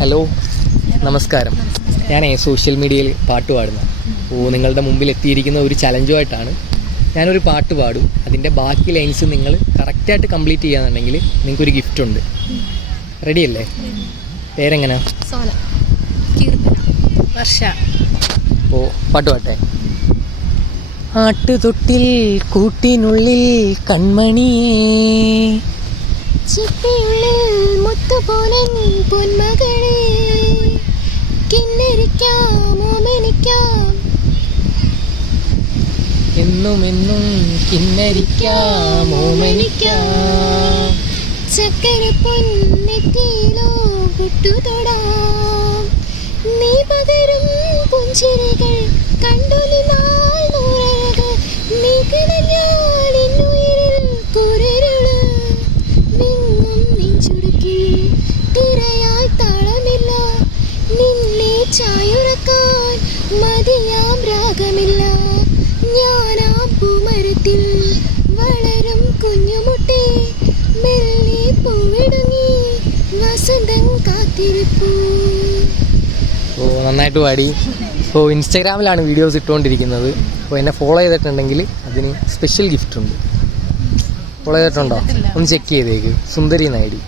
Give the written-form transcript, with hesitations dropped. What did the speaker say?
Hello, നമസ്കാരം. ഞാൻ social മീഡിയയിൽ പാട്ട് പാടുന്ന നിങ്ങളുടെ മുമ്പിൽ എത്തിയിരിക്കുന്ന ഒരു ചലഞ്ചുമായിട്ടാണ്. ഞാനൊരു പാട്ട് പാടും, അതിൻ്റെ ബാക്കി ലൈൻസ് നിങ്ങൾ കറക്റ്റായിട്ട് കംപ്ലീറ്റ് ചെയ്യാന്നുണ്ടെങ്കിൽ നിങ്ങൾക്കൊരു ഗിഫ്റ്റ് ഉണ്ട്. റെഡിയല്ലേ? പേരെങ്ങനെയാ? സോന, കീർത്തന, വർഷ. അപ്പോൾ പാട്ട് പാട്ടെ. ആട്ടുതൊട്ടിൽ കൂട്ടിനുള്ളിൽ കൺമണിയേ, ചിപ്പിയുള്ളിൽ മുത്തുപോലൻ പൊന്മകളെ, കിന്നരിക്കാം ഓമനിക്കാം, എന്നും എന്നും കിന്നരിക്കാം ഓമനിക്കാം, ചക്കര പൊന്നെത്തിയിലോ പൊട്ടുതൊടാം, നീ പകരും പുഞ്ചിരികൾ കണ്ടു നിന്നാൽ നൂറഴകൾ, നീ കിണഞ്ഞാൽ എന്നുയിരിൽ കുറിരുള്, വിങ്ങും നെഞ്ചുടുക്കി തിരയായി താളമില്ല, നിന്നെ ചായുറക്കാൻ മതിയാം രാഗമില്ല, ഞാനാം പൂമരത്തിൽ വളരും കുഞ്ഞുമുട്ടി, മെല്ലെ പൂവിടുങ്ങി വസന്തം കാത്തിരിപ്പൂ. നന്നായിട്ട് പാടി. ഇപ്പോൾ ഇൻസ്റ്റാഗ്രാമിലാണ് വീഡിയോസ് ഇട്ടുകൊണ്ടിരിക്കുന്നത്. അപ്പോൾ എന്നെ ഫോളോ ചെയ്തിട്ടുണ്ടെങ്കിൽ അതിന് സ്പെഷ്യൽ ഗിഫ്റ്റ് ഉണ്ട്. ഫോളോ ചെയ്തിട്ടുണ്ടോ? ഒന്ന് ചെക്ക് ചെയ്തേക്ക്. സുന്ദരി നായിഡി.